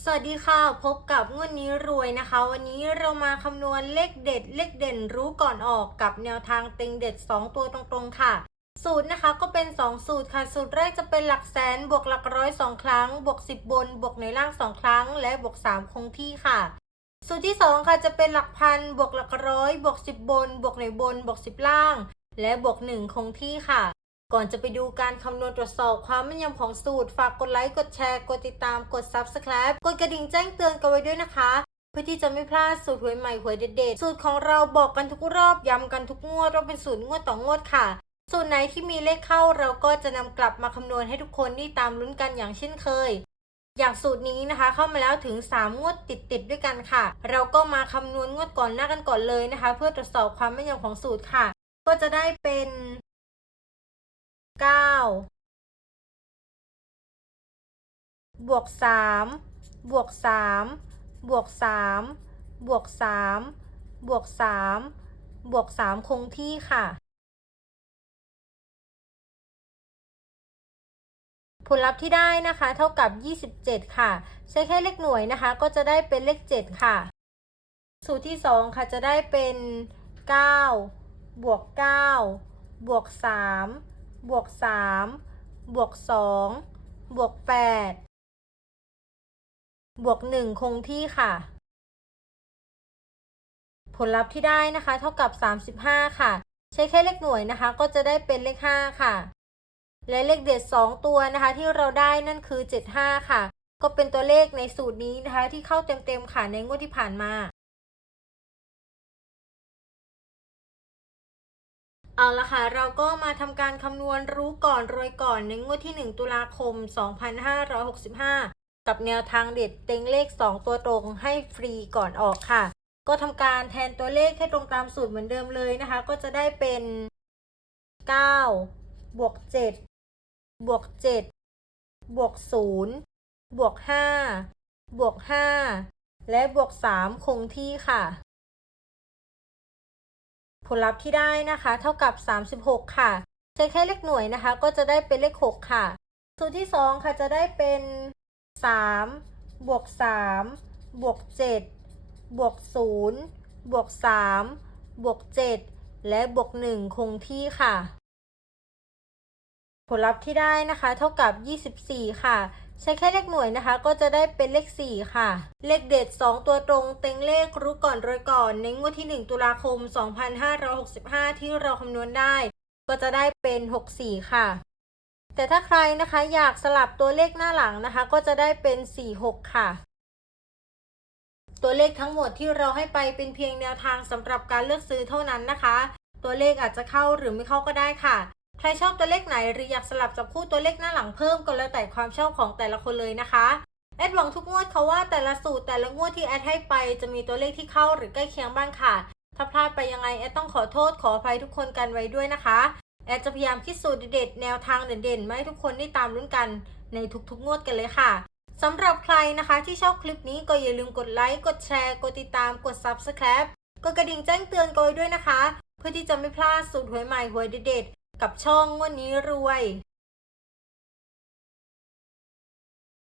สวัสดีค่ะ พบกับงวดนี้รวยนะคะ วันนี้เรามาคำนวณเลขเด็ด เลขเด่นรู้ก่อนออกกับแนวทางเต็งเด็ด 2 ตัวตรงๆค่ะ สูตรนะคะก็เป็น 2 สูตรค่ะ สูตรแรกจะเป็นหลักแสนบวกหลักร้อยสองครั้ง บวก 10 บน บวกในล่าง 2 ครั้ง และบวก 3 คงที่ค่ะ สูตรที่ 2 ค่ะจะเป็นหลักพันบวกหลักร้อย บวก 10 บน บวกในบน บวก 10 ล่าง และบวก 1 คงที่ค่ะ ก่อนจะไปดูการคำนวณตรวจสอบความแม่นยำของสูตร ฝากกดไลค์กดแชร์ กดติดตามกด Subscribe กดกระดิ่งแจ้งเตือนกันไว้ด้วยนะคะ เพื่อที่จะไม่พลาดสูตรหวยใหม่หวยเด็ดๆสูตรของเราบอกกันทุกรอบย้ำกันทุกงวดว่าเป็นสูตรงวดต่องวดค่ะสูตรไหนที่มีเลขเข้าเราก็จะนำกลับมาคำนวณให้ทุกคนได้ตามลุ้นกันอย่างเช่นเคย อย่างสูตรนี้นะคะ เข้ามาแล้วถึง 3 งวดติดๆด้วยกันค่ะ เราก็มาคำนวณงวดก่อนหน้ากันก่อนเลยนะคะ เพื่อตรวจสอบความแม่นยำของสูตรค่ะ ก็จะได้เป็น เก้าบวกสามบวกสามบวกสามบวกสามบวกสามบวกสามคงที่ค่ะ ผลลัพธ์ที่ได้นะคะ เท่ากับ 27 ค่ะ ใช้แค่เลขหน่วยนะคะ ก็จะได้เป็นเลข 7 ค่ะ สูตรที่ 2 ค่ะจะได้เป็น 9 บวก 9 บวก 3 บวก3บวก2บวก8บวก1คงที่ค่ะ ผลลัพธ์ที่ได้นะคะ เท่ากับ35ค่ะ ใช้แค่เลขหน่วยนะคะ ก็จะได้เป็นเลข5ค่ะ และเลขเด็ด2ตัวนะคะ ที่เราได้นั่นคือ75ค่ะ ก็เป็นตัวเลขในสูตรนี้นะคะ ที่เข้าเต็มๆค่ะในงวดที่ผ่านมา เอาละค่ะ เราก็มาทำการคำนวณรู้ก่อนรวยก่อนในงวดที่ 1 ตุลาคม 2565 กับแนวทางเด็ดเต็งเลข 2 ตัวตรงให้ฟรีก่อนออกค่ะ ก็ทำการแทนตัวเลขให้ตรงตามสูตรเหมือนเดิมเลยนะคะ ก็จะได้เป็น 9 บวก 7 บวก 7 บวก 0 บวก 5 บวก 5 และบวก 3 คงที่ค่ะ ลลัพธ์ที่ได้นะคะ เท่ากับ 36 ค่ะ ใช้แค่เลขหน่วยนะคะ ก็จะได้เป็นเลข 6 ค่ะ สูตรที่ 2 ค่ะจะได้เป็น 3 บวก 3 บวก 7 บวก 0 บวก 3 บวก 7 และบวก 1 คงที่ค่ะ ผลลัพธ์ที่ได้นะคะ เท่ากับ 24 ค่ะ ใช้แค่เลขหน่วยนะคะ ก็จะได้เป็นเลข 4 ค่ะ เลขเด็ด 2 ตัวตรง เต็งเลขรู้ก่อนรวยก่อน ในงวดที่ 1 ตุลาคม 2565 ที่เราคำนวณได้ ก็จะได้เป็น 64 ค่ะ แต่ถ้าใครนะคะอยากสลับตัวเลขหน้าหลังนะคะ ก็จะได้เป็น 46 ค่ะ ตัวเลขทั้งหมดที่เราให้ไปเป็นเพียงแนวทางสำหรับการเลือกซื้อเท่านั้นนะคะ ตัวเลขอาจจะเข้าหรือไม่เข้าก็ได้ค่ะ ใครชอบตัวเลขไหนหรืออยากสลับจับคู่ตัวเลขหน้าหลังเพิ่มก็แล้วแต่ความชอบของแต่ละคนเลยนะคะแอดหวังทุกงวดเขาว่าแต่ละสูตรแต่ละงวดที่แอดให้ไปจะมีตัวเลขที่เข้าหรือใกล้เคียงบ้างค่ะถ้าพลาดไปยังไงแอดต้องขอโทษขออภัยทุกคนกันไว้ด้วยนะคะ แอดจะพยายามคิดสูตรเด็ดแนวทางเด่นๆมาให้ทุกคนได้ตามลุ้นกันในทุกๆงวดกันเลยค่ะสำหรับใครนะคะที่ชอบคลิปนี้ก็อย่าลืมกดไลค์กดแชร์กดติดตามกด Subscribe กดกระดิ่งแจ้งเตือนกันไว้ด้วยนะคะ เพื่อที่จะไม่พลาดสูตรหวยใหม่หวยเด็ด กับช่องวันนี้รวย